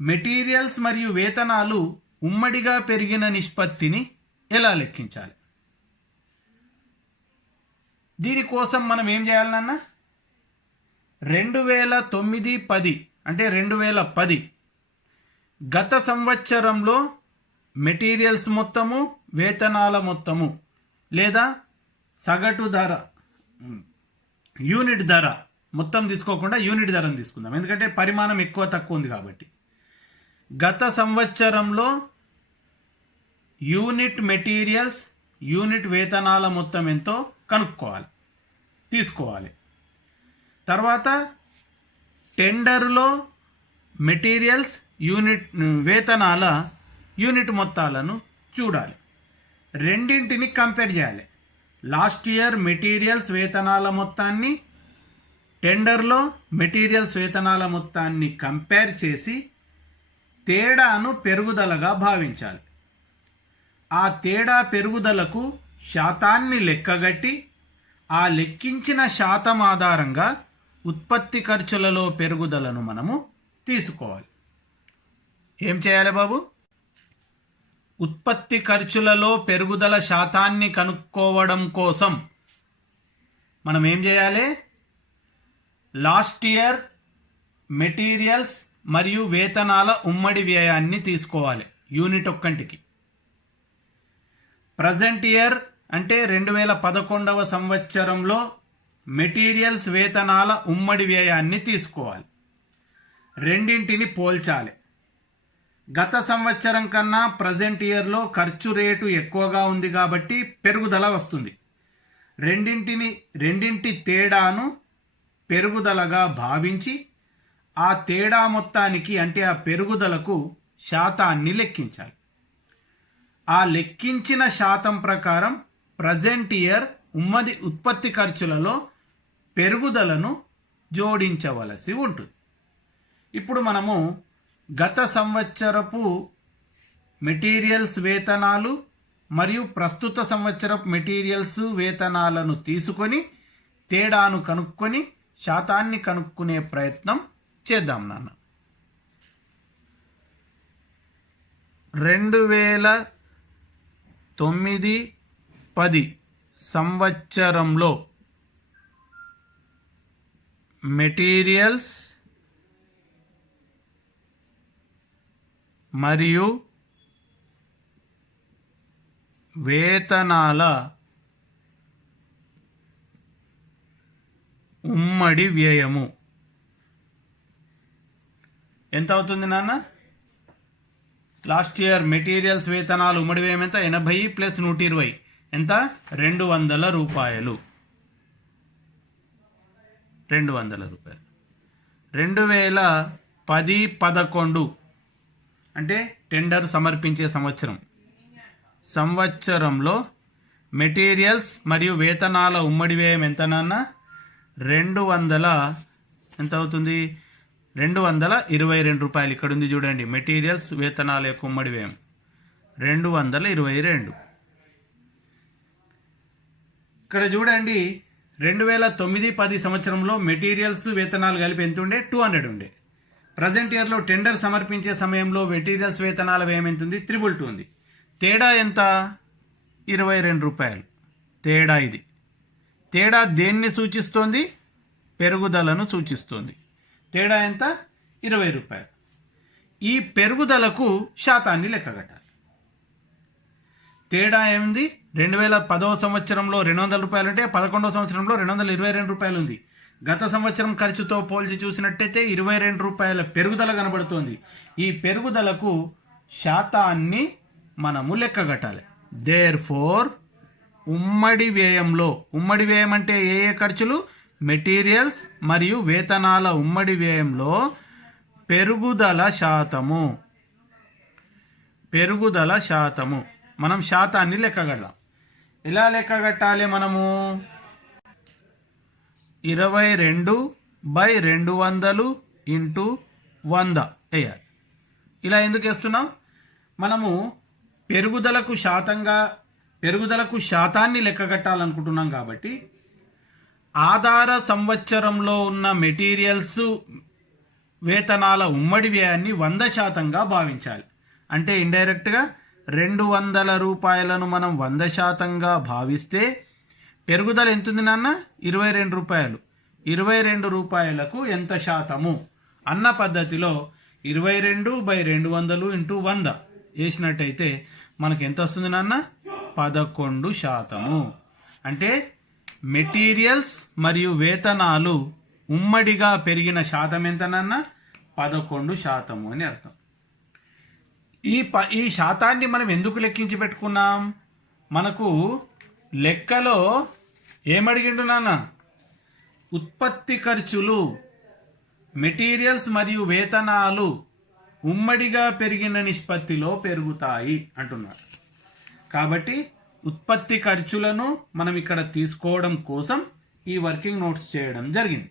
మెటీరియల్స్ మరియు వేతనాలు ఉమ్మడిగా పెరిగిన నిష్పత్తిని ఎలా లెక్కించాలి? దీనికోసం మనం ఏం చేయాలన్నా? 2009-10 అంటే 2010 గత సంవత్సరంలో మెటీరియల్స్ మొత్తము, వేతనాల మొత్తము లేదా సగటు ధర, యూనిట్ ధర మొత్తం తీసుకోకుండా యూనిట్ ధరను తీసుకుందాం, ఎందుకంటే పరిమాణం ఎక్కువ తక్కువ ఉంది కాబట్టి. గత సంవత్సరంలో యూనిట్ మెటీరియల్స్, యూనిట్ వేతనాల మొత్తం ఎంతో కనుక్కోవాలి, తీసుకోవాలి. తర్వాత టెండర్లో మెటీరియల్స్, యూనిట్ వేతనాల యూనిట్ మొత్తాలను చూడాలి. రెండింటిని కంపేర్ చేయాలి. లాస్ట్ ఇయర్ మెటీరియల్స్ వేతనాల మొత్తాన్ని, టెండర్లో మెటీరియల్స్ వేతనాల మొత్తాన్ని కంపేర్ చేసి తేడాను పెరుగుదలగా భావించాలి. ఆ తేడా పెరుగుదలకు శాతాన్ని లెక్కగట్టి ఆ లెక్కించిన శాతం ఆధారంగా ఉత్పత్తి ఖర్చులలో పెరుగుదలను మనము తీసుకోవాలి. ఏం చేయాలి బాబు? ఉత్పత్తి ఖర్చులలో పెరుగుదల శాతాన్ని కనుక్కోవడం కోసం మనం ఏం చేయాలి? లాస్ట్ ఇయర్ మెటీరియల్స్ మరియు వేతనాల ఉమ్మడి వ్యయాన్ని తీసుకోవాలి యూనిట్ ఒక్కంటికి. ప్రజెంట్ ఇయర్ అంటే 2011వ సంవత్సరంలో మెటీరియల్స్ వేతనాల ఉమ్మడి వ్యయాన్ని తీసుకోవాలి. రెండింటిని పోల్చాలి. గత సంవత్సరం కన్నా ప్రజెంట్ ఇయర్లో ఖర్చు రేటు ఎక్కువగా ఉంది కాబట్టి పెరుగుదల వస్తుంది. రెండింటి తేడాను పెరుగుదలగా భావించి ఆ తేడా మొత్తానికి అంటే ఆ పెరుగుదలకు శాతాన్ని లెక్కించాలి. ఆ లెక్కించిన శాతం ప్రకారం ప్రజెంట్ ఇయర్ ఉమ్మడి ఉత్పత్తి ఖర్చులలో పెరుగుదలను జోడించవలసి ఉంటుంది. ఇప్పుడు మనము గత సంవత్సరపు మెటీరియల్స్ వేతనాలు మరియు ప్రస్తుత సంవత్సరపు మెటీరియల్స్ వేతనాలను తీసుకొని తేడాను కనుక్కొని శాతాన్ని కనుక్కునే ప్రయత్నం చేద్దాం నాన్న. 2009-10 సంవత్సరంలో మెటీరియల్స్ మరియు వేతనాల ఉమ్మడి వ్యయము ఎంత అవుతుంది నాన్న? లాస్ట్ ఇయర్ మెటీరియల్స్ వేతనాలు ఉమ్మడి వ్యయం ఎంత? 80 ప్లస్ 120 ఎంత? 200 రూపాయలు. 200 రూపాయలు. 2010-11 అంటే టెండర్ సమర్పించే సంవత్సరంలో మెటీరియల్స్ మరియు వేతనాల ఉమ్మడి వ్యయం ఎంత నాన్న? 200 ఎంత అవుతుంది? 222 రూపాయలు. ఇక్కడ ఉంది చూడండి, మెటీరియల్స్ వేతనాల యొక్క ఉమ్మడి వ్యయం 222. ఇక్కడ చూడండి, 2009-10 సంవత్సరంలో మెటీరియల్స్ వేతనాలు కలిపి ఎంత ఉండే? 200 ఉండే. ప్రజెంట్ ఇయర్లో టెండర్ సమర్పించే సమయంలో మెటీరియల్స్ వేతనాల వ్యయం ఎంత ఉంది? 322 ఉంది. తేడా ఎంత? 22 రూపాయలు. తేడా ఇది. తేడా దేన్ని సూచిస్తోంది? పెరుగుదలను సూచిస్తోంది. తేడా ఎంత? 20 రూపాయలు. ఈ పెరుగుదలకు శాతాన్ని లెక్కగట్టాలి. తేడా ఏంది? 2010 సంవత్సరంలో 200 రూపాయలు ఉంటే 11వ సంవత్సరంలో 222 రూపాయలు ఉంది. గత సంవత్సరం ఖర్చుతో పోల్చి చూసినట్టయితే 22 రూపాయల పెరుగుదల కనబడుతోంది. ఈ పెరుగుదలకు శాతాన్ని మనము లెక్కగట్టాలి. దేర్ఫోర్ ఉమ్మడి వ్యయంలో, ఉమ్మడి వ్యయం అంటే ఏ ఏ ఖర్చులు? మెటీరియల్స్ మరియు వేతనాల ఉమ్మడి వ్యయంలో పెరుగుదల శాతము మనం శాతాన్ని లెక్కగడదాం. ఎలా లెక్కగట్టాలి? మనము 22/200 × 100 వేయాలి. ఇలా ఎందుకు వేస్తున్నాం? మనము పెరుగుదలకు శాతాన్ని లెక్కగట్టాలనుకుంటున్నాం కాబట్టి ఆధార సంవత్సరంలో ఉన్న మెటీరియల్స్ వేతనాల ఉమ్మడి వ్యయాన్ని 100% భావించాలి. అంటే ఇండైరెక్ట్గా 200 రూపాయలను మనం 100%గా భావిస్తే పెరుగుదల ఎంత ఉంది నాన్న? 22 రూపాయలు. 22 రూపాయలకు ఎంత శాతము అన్న పద్ధతిలో 22/200 × 100 వేసినట్టయితే మనకు ఎంత వస్తుంది నాన్న? 11%. అంటే మెటీరియల్స్ మరియు వేతనాలు ఉమ్మడిగా పెరిగిన శాతం ఎంత నాన్న? 11% అని అర్థం. ఈ శాతాన్ని మనం ఎందుకు లెక్కించి పెట్టుకున్నాం? మనకు లెక్కలో ఏమడిగిండు నాన్న? ఉత్పత్తి ఖర్చులు, మెటీరియల్స్ మరియు వేతనాలు ఉమ్మడిగా పెరిగిన నిష్పత్తిలో పెరుగుతాయి అంటున్నారు. కాబట్టి ఉత్పత్తి ఖర్చులను మనం ఇక్కడ తీసుకోవడం కోసం ఈ వర్కింగ్ నోట్స్ చేయడం జరిగింది.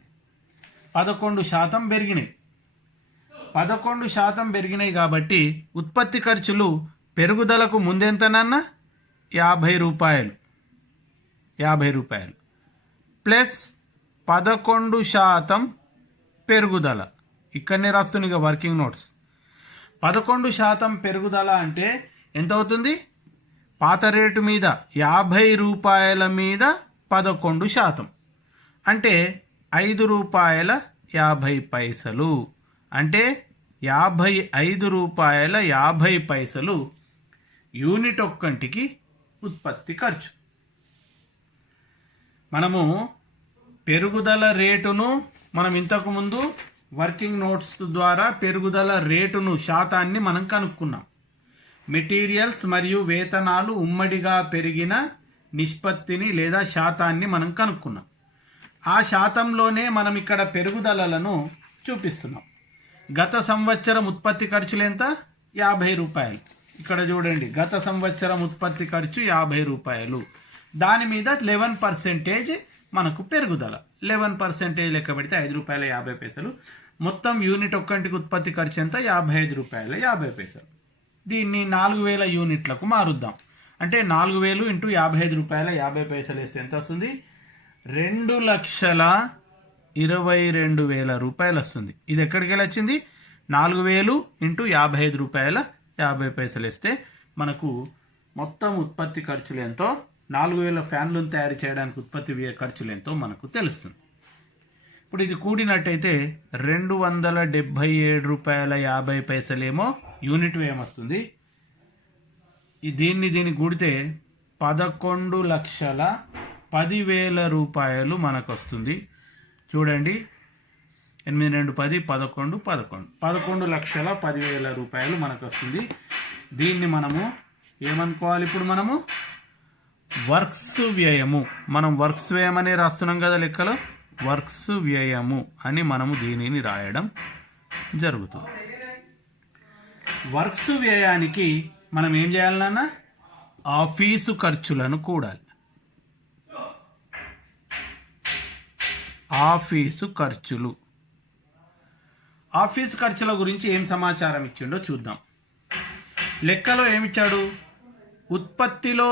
11% పెరిగినాయి. 11% పెరిగినాయి కాబట్టి ఉత్పత్తి ఖర్చులు పెరుగుదలకు ముందెంత నాన్న? 50 రూపాయలు. 50 రూపాయలు ప్లస్ 11% పెరుగుదల. ఇక్కడనే రాస్తుంది ఇక వర్కింగ్ నోట్స్. 11% పెరుగుదల అంటే ఎంత అవుతుంది? పాత రేటు మీద 50 రూపాయల మీద 11% అంటే 5 రూపాయల 50 పైసలు. అంటే 55 రూపాయల 50 పైసలు యూనిట్ ఒక్కంటికి ఉత్పత్తి ఖర్చు. మనము పెరుగుదల రేటును మనం ఇంతకుముందు వర్కింగ్ నోట్స్ ద్వారా పెరుగుదల రేటును శాతాన్ని మనం కనుక్కున్నాం. మెటీరియల్స్ మరియు వేతనాలు ఉమ్మడిగా పెరిగిన నిష్పత్తిని లేదా శాతాన్ని మనం కనుక్కున్నాం. ఆ శాతంలోనే మనం ఇక్కడ పెరుగుదలలను చూపిస్తున్నాం. గత సంవత్సరం ఉత్పత్తి ఖర్చులు ఎంత? 50 రూపాయలు. ఇక్కడ చూడండి, గత సంవత్సరం ఉత్పత్తి ఖర్చు 50 రూపాయలు. దాని మీద 11% మనకు పెరుగుదల. 11% లెక్క పెడితే ₹5.50. మొత్తం యూనిట్ ఒక్కంటికి ఉత్పత్తి ఖర్చు ఎంత? ₹55.50. దీన్ని 4000 యూనిట్లకు మారుద్దాం. అంటే 4000 ఇంటూ ₹55.50 వేస్తే ఎంత వస్తుంది? ₹2,22,000 వస్తుంది. ఇది ఎక్కడికి వెళ్ళి వచ్చింది? 4000 ఇంటూ ₹55.50 వేస్తే మనకు మొత్తం ఉత్పత్తి ఖర్చులు ఎంతో, 4000 ఫ్యాన్లను తయారు చేయడానికి ఉత్పత్తి ఖర్చులు ఎంతో మనకు తెలుస్తుంది. ఇప్పుడు ఇది కూడినట్టయితే ₹277.50 ఏమో యూనిట్ వ్యయం వస్తుంది. దీన్ని కూడితే 11,10,000 మనకు వస్తుంది. చూడండి, 8 2 10 11 11 11,10,000 మనకు వస్తుంది. దీన్ని మనము ఏమనుకోవాలి? ఇప్పుడు మనము వర్క్స్ వ్యయము, మనం వర్క్స్ వ్యయం అనే రాస్తున్నాం కదా లెక్కలో, వర్క్స్ వ్యయము అని మనము దీనిని రాయడం జరుగుతుంది. వర్క్స్ వ్యయానికి మనం ఏం చేయాలన్నా? ఆఫీసు ఖర్చులను కూడాలి. ఆఫీసు ఖర్చులు, ఆఫీసు ఖర్చుల గురించి ఏం సమాచారం ఇచ్చిండో చూద్దాం. లెక్కలో ఏమిచ్చాడు? ఉత్పత్తిలో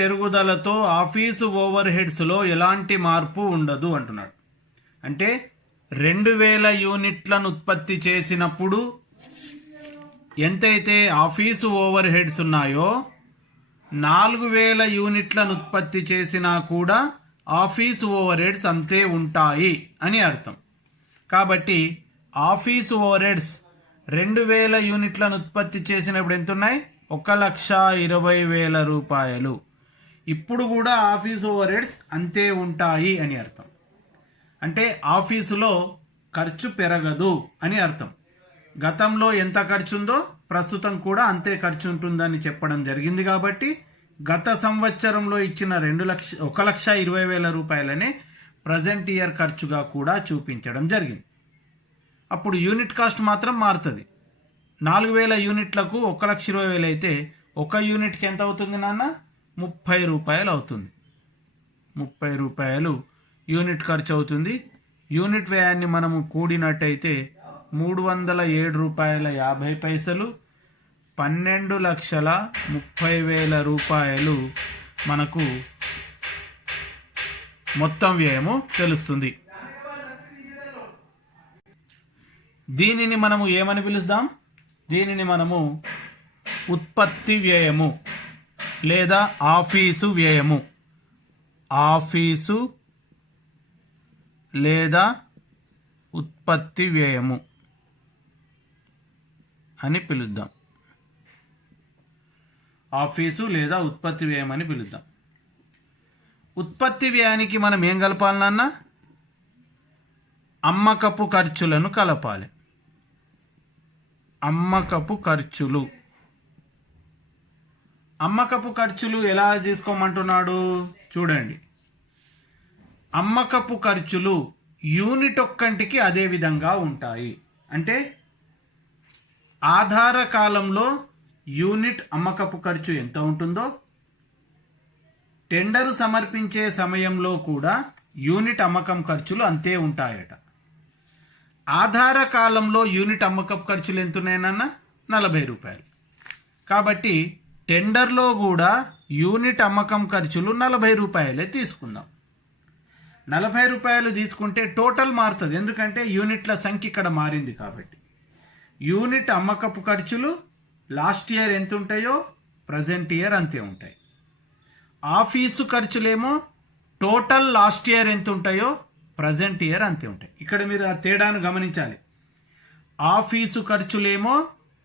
పెరుగుదలతో ఆఫీసు ఓవర్ హెడ్స్లో ఎలాంటి మార్పు ఉండదు అంటున్నాడు. అంటే 2000 యూనిట్లను ఉత్పత్తి చేసినప్పుడు ఎంతైతే ఆఫీసు ఓవర్ హెడ్స్ ఉన్నాయో 4000 యూనిట్లను ఉత్పత్తి చేసినా కూడా ఆఫీసు ఓవర్ హెడ్స్ అంతే ఉంటాయి అని అర్థం. కాబట్టి ఆఫీసు ఓవర్ హెడ్స్ 2000 యూనిట్లను ఉత్పత్తి చేసినప్పుడు ఎంత ఉన్నాయి? ₹1,20,000. ఇప్పుడు కూడా ఆఫీసు ఓవర్ హెడ్స్ అంతే ఉంటాయి అని అర్థం. అంటే ఆఫీసులో ఖర్చు పెరగదు అని అర్థం. గతంలో ఎంత ఖర్చు ఉందో ప్రస్తుతం కూడా అంతే ఖర్చు ఉంటుందని చెప్పడం జరిగింది. కాబట్టి గత సంవత్సరంలో ఇచ్చిన ₹1,20,000 ప్రజెంట్ ఇయర్ ఖర్చుగా కూడా చూపించడం జరిగింది. అప్పుడు యూనిట్ కాస్ట్ మాత్రం మారుతుంది. 4000 యూనిట్లకు ₹1,20,000 అయితే ఒక యూనిట్కి ఎంత అవుతుంది నాన్న? ₹30 అవుతుంది. ₹30 యూనిట్ ఖర్చు అవుతుంది. యూనిట్ వ్యయాన్ని మనము కూడినట్టయితే ₹307.50, ₹12,30,000 మనకు మొత్తం వ్యయము తెలుస్తుంది. దీనిని మనము ఏమని పిలుస్తాం? దీనిని మనము ఉత్పత్తి వ్యయము లేదా ఆఫీసు వ్యయము, ఆఫీసు లేదా ఉత్పత్తి వ్యయము అని పిలుద్దాం. ఆఫీసు లేదా ఉత్పత్తి వ్యయం అని పిలుద్దాం. ఉత్పత్తి వ్యయానికి మనం ఏం కలపాలన్నా? అమ్మకపు ఖర్చులను కలపాలి. అమ్మకపు ఖర్చులు. అమ్మకపు ఖర్చులు ఎలా తీసుకోమంటున్నాడు? చూడండి, అమ్మకపు ఖర్చులు యూనిట్ ఒక్కంటికి అదే విధంగా ఉంటాయి. అంటే ఆధార కాలంలో యూనిట్ అమ్మకపు ఖర్చు ఎంత ఉంటుందో టెండరు సమర్పించే సమయంలో కూడా యూనిట్ అమ్మకం ఖర్చులు అంతే ఉంటాయట. ఆధార కాలంలో యూనిట్ అమ్మకపు ఖర్చులు ఎంత ఉన్నాయన్న? ₹40. కాబట్టి టెండర్లో కూడా యూనిట్ అమ్మకం ఖర్చులు ₹40 తీసుకుందాం. ₹40 తీసుకుంటే టోటల్ మారుతుంది. ఎందుకంటే యూనిట్ల సంఖ్య ఇక్కడ మారింది కాబట్టి. యూనిట్ అమ్మకపు ఖర్చులు లాస్ట్ ఇయర్ ఎంత ఉంటాయో ప్రజెంట్ ఇయర్ అంతే ఉంటాయి. ఆఫీసు ఖర్చులేమో టోటల్ లాస్ట్ ఇయర్ ఎంత ఉంటాయో ప్రజెంట్ ఇయర్ అంతే ఉంటాయి. ఇక్కడ మీరు ఆ తేడాను గమనించాలి. ఆఫీసు ఖర్చులేమో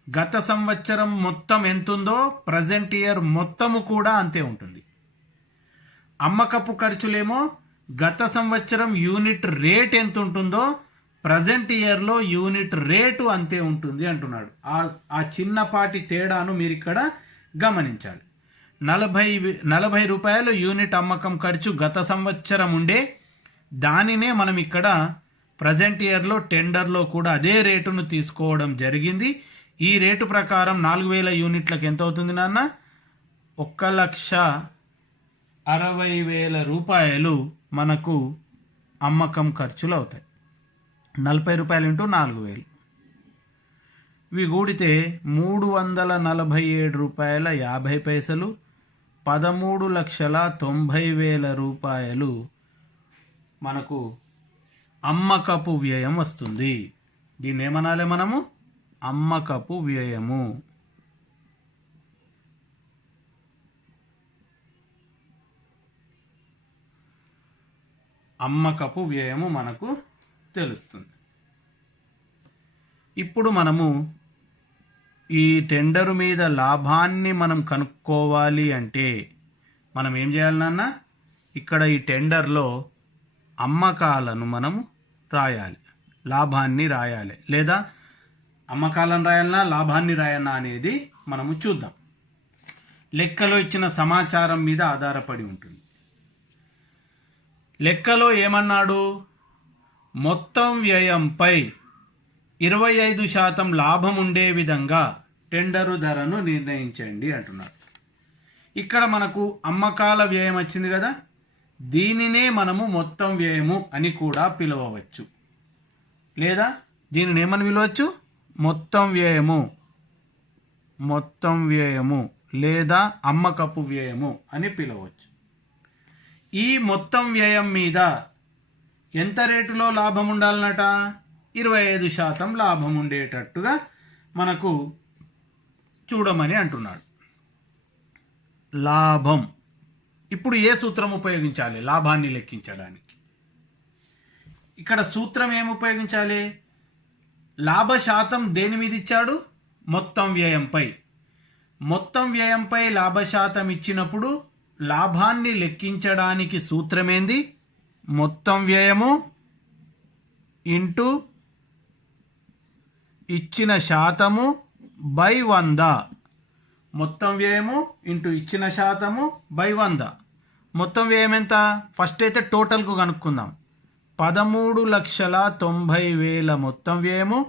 గత సంవత్సరం మొత్తం ఎంత ఉందో ప్రజెంట్ ఇయర్ మొత్తము కూడా అంతే ఉంటుంది. అమ్మకపు ఖర్చులేమో గత సంవత్సరం యూనిట్ రేట్ ఎంత ఉంటుందో ప్రజెంట్ ఇయర్లో యూనిట్ రేటు అంతే ఉంటుంది అంటున్నాడు. ఆ చిన్నపాటి తేడాను మీరు ఇక్కడ గమనించాలి. ₹40 యూనిట్ అమ్మకం ఖర్చు గత సంవత్సరం ఉండే దానినే మనం ఇక్కడ ప్రజెంట్ ఇయర్లో టెండర్లో కూడా అదే రేటును తీసుకోవడం జరిగింది. ఈ రేటు ప్రకారం 4000 యూనిట్లకు ఎంత అవుతుంది నాన్న? 1,60,000 రూపాయలు మనకు అమ్మకం ఖర్చులు అవుతాయి. 40 రూపాయలు ఇంటూ 4,000, ఇవి కూడితే 347 రూపాయల 50 పైసలు, 13,90,000 రూపాయలు మనకు అమ్మకపు వ్యయం వస్తుంది. దీన్ని ఏమనాలి మనము? అమ్మకపు వ్యయము. అమ్మకపు వ్యయము మనకు తెలుస్తుంది. ఇప్పుడు మనము ఈ టెండరు మీద లాభాన్ని మనం కనుక్కోవాలి అంటే మనం ఏం చేయాలి నాన్న? ఇక్కడ ఈ టెండర్లో అమ్మకాలను మనము రాయాలి, లాభాన్ని రాయాలి, లేదా అమ్మకాలను రాయాలన్నా లాభాన్ని రాయాలన్నా అనేది మనము చూద్దాం. లెక్కలో ఇచ్చిన సమాచారం మీద ఆధారపడి ఉంటుంది. లెక్కలో ఏమన్నాడు? మొత్తం వ్యయంపై 25% లాభం ఉండే విధంగా టెండరు ధరను నిర్ణయించండి అంటున్నాడు. ఇక్కడ మనకు అమ్మకాల వ్యయం వచ్చింది కదా, దీనినే మనము మొత్తం వ్యయము అని కూడా పిలవవచ్చు, లేదా దీనిని ఏమని పిలవచ్చు? మొత్తం వ్యయము, మొత్తం వ్యయము లేదా అమ్మకపు వ్యయము అని పిలవచ్చు. ఈ మొత్తం వ్యయం మీద ఎంత రేటులో లాభం ఉండాలన్నట? 25% లాభం ఉండేటట్టుగా మనకు చూడమని అంటున్నాడు. లాభం. ఇప్పుడు ఏ సూత్రం ఉపయోగించాలి లాభాన్ని లెక్కించడానికి? ఇక్కడ సూత్రం ఏమి ఉపయోగించాలి? లాభ శాతం దేని మీద ఇచ్చాడు? మొత్తం వ్యయంపై. మొత్తం వ్యయంపై లాభ శాతం ఇచ్చినప్పుడు లాభాన్ని లెక్కించడానికి సూత్రం ఏంది? మొత్తం వ్యయము ఇంటూ ఇచ్చిన శాతము బై 100. మొత్తం వ్యయము ఇంటూ ఇచ్చిన శాతము బై 100. మొత్తం వ్యయం ఎంత? ఫస్ట్ అయితే టోటల్కు కనుక్కుందాం. 13,90,000 మొత్తం వ్యయము,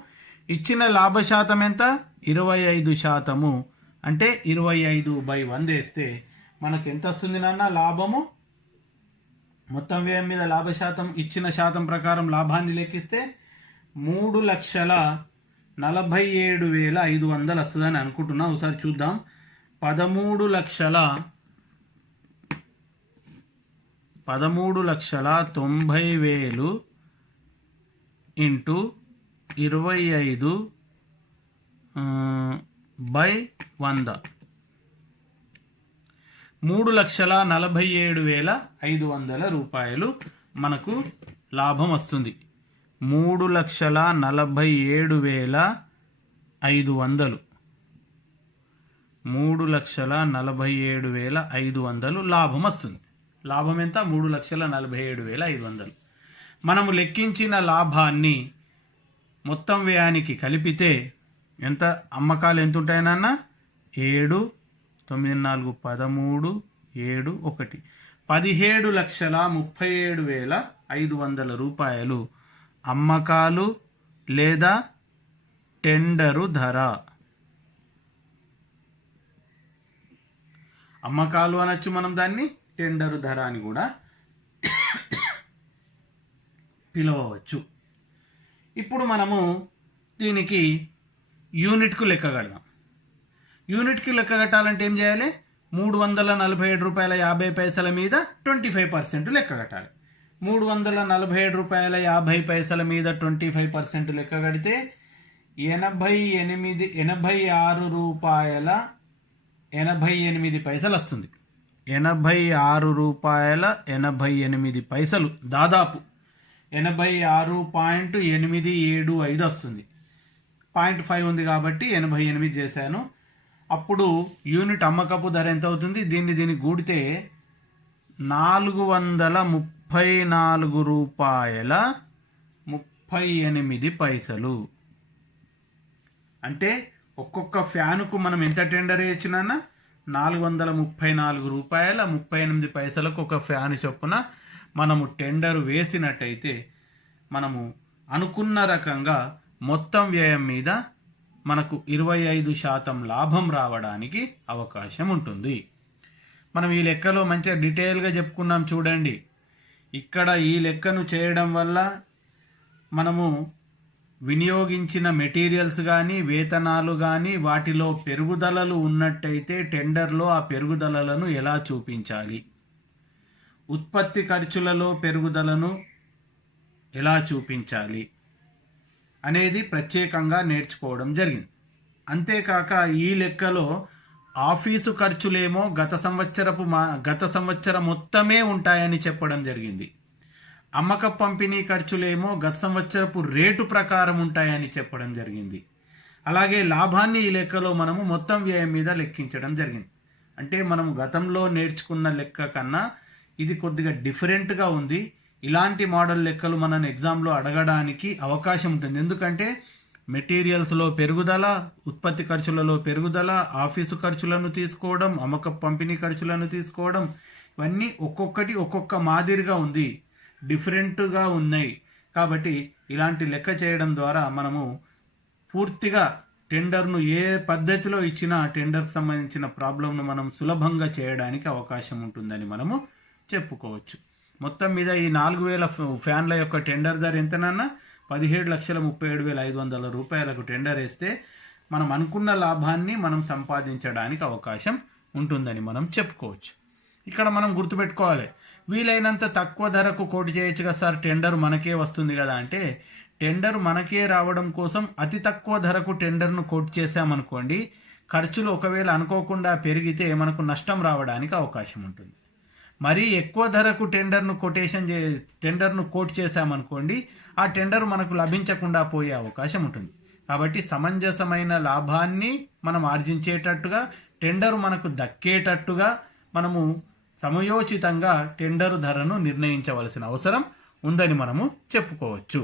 ఇచ్చిన లాభ శాతం ఎంత? 25%. అంటే 25/100 వేస్తే మనకు ఎంత వస్తుంది నాన్న లాభము? మొత్తం వ్యయం మీద లాభ శాతం ఇచ్చిన శాతం ప్రకారం లాభాన్ని లెక్కిస్తే 3,47,500 వస్తుందని అనుకుంటున్నా. ఒకసారి చూద్దాం. 13,90,000 ఇంటూ 25/100 3,47,500 రూపాయలు మనకు లాభం వస్తుంది. 3,47,500 3,47,500 లాభం వస్తుంది. లాభం ఎంత? 3,47,500. మనము లెక్కించిన లాభాన్ని మొత్తం వ్యయానికి కలిపితే ఎంత? అమ్మకాలు ఎంత ఉంటాయి నాన్న? 7, 9, 4, 13, 7, 1 17,37,500 రూపాయలు అమ్మకాలు లేదా టెండరు ధర. అమ్మకాలు అనొచ్చు మనం దాన్ని, టెండరు ధర అని కూడా పిలవవచ్చు. ఇప్పుడు మనము దీనికి యూనిట్కు లెక్క కడదాం. యూనిట్కి లెక్క కట్టాలంటే ఏం చేయాలి? 347 రూపాయల 50 పైసల మీద 25% లెక్క కట్టాలి. 347 రూపాయల 50 పైసల మీద 25% లెక్క కడితే 86 రూపాయల 88 పైసలు వస్తుంది. 86 రూపాయల 88 పైసలు, దాదాపు 86.875 వస్తుంది. 0.5 ఉంది కాబట్టి 88 చేశాను. అప్పుడు యూనిట్ అమ్మకపు ధర ఎంత అవుతుంది? దీన్ని కూడితే 434 రూపాయల 38 పైసలు. అంటే ఒక్కొక్క ఫ్యానుకు మనం ఎంత టెండర్ వేయచ్చినా 434 రూపాయల 38 పైసలకు ఒక ఫ్యాన్ చొప్పున మనము టెండర్ వేసినట్టయితే మనము అనుకున్న రకంగా మొత్తం వ్యయం మీద మనకు 25% లాభం రావడానికి అవకాశం ఉంటుంది. మనం ఈ లెక్కలో మంచిగా డీటెయిల్గా చెప్పుకున్నాం చూడండి. ఇక్కడ ఈ లెక్కను చేయడం వల్ల మనము వినియోగించిన మెటీరియల్స్ కానీ వేతనాలు కానీ వాటిలో పెరుగుదలలు ఉన్నట్టయితే టెండర్లో ఆ పెరుగుదలలను ఎలా చూపించాలి, ఉత్పత్తి ఖర్చులలో పెరుగుదలను ఎలా చూపించాలి అనేది ప్రత్యేకంగా నేర్చుకోవడం జరిగింది. అంతేకాక ఈ లెక్కలో ఆఫీసు ఖర్చులేమో గత సంవత్సరం మొత్తమే ఉంటాయని చెప్పడం జరిగింది. అమ్మక పంపిణీ ఖర్చులేమో గత సంవత్సరపు రేటు ప్రకారం ఉంటాయని చెప్పడం జరిగింది. అలాగే లాభాన్ని ఈ లెక్కలో మనము మొత్తం వ్యయం మీద లెక్కించడం జరిగింది. అంటే మనము గతంలో నేర్చుకున్న లెక్క కన్నా ఇది కొద్దిగా డిఫరెంట్గా ఉంది. ఇలాంటి మోడల్ లెక్కలు మనల్ని ఎగ్జామ్లో అడగడానికి అవకాశం ఉంటుంది. ఎందుకంటే మెటీరియల్స్లో పెరుగుదల, ఉత్పత్తి ఖర్చులలో పెరుగుదల, ఆఫీసు ఖర్చులను తీసుకోవడం, అమ్మక పంపిణీ ఖర్చులను తీసుకోవడం, ఇవన్నీ ఒక్కొక్కటి ఒక్కొక్క మాదిరిగా ఉంది, డిఫరెంట్గా ఉన్నాయి. కాబట్టి ఇలాంటి లెక్క చేయడం ద్వారా మనము పూర్తిగా టెండర్ను ఏ పద్ధతిలో ఇచ్చినా టెండర్కి సంబంధించిన ప్రాబ్లంను మనం సులభంగా చేయడానికి అవకాశం ఉంటుందని మనము చెప్పుకోవచ్చు. మొత్తం మీద ఈ 4000 ఫ్యాన్ల యొక్క టెండర్ ధర ఎంతనన్నా 17,37,500 రూపాయలకు టెండర్ వేస్తే మనం అనుకున్న లాభాన్ని మనం సంపాదించడానికి అవకాశం ఉంటుందని మనం చెప్పుకోవచ్చు. ఇక్కడ మనం గుర్తుపెట్టుకోవాలి, వీలైనంత తక్కువ ధరకు కోట్ చేయొచ్చు కదా సార్, టెండర్ మనకే వస్తుంది కదా అంటే, టెండర్ మనకే రావడం కోసం అతి తక్కువ ధరకు టెండర్ను కోట్ చేసామనుకోండి, ఖర్చులు ఒకవేళ అనుకోకుండా పెరిగితే మనకు నష్టం రావడానికి అవకాశం ఉంటుంది. మరీ ఎక్కువ ధరకు టెండర్ను కోట్ చేసామనుకోండి, ఆ టెండర్ మనకు లభించకుండా పోయే అవకాశం ఉంటుంది. కాబట్టి సమంజసమైన లాభాన్ని మనం ఆర్జించేటట్టుగా, టెండర్ మనకు దక్కేటట్టుగా మనము సమయోచితంగా టెండరు ధరను నిర్ణయించవలసిన అవసరం ఉందని మనము చెప్పుకోవచ్చు.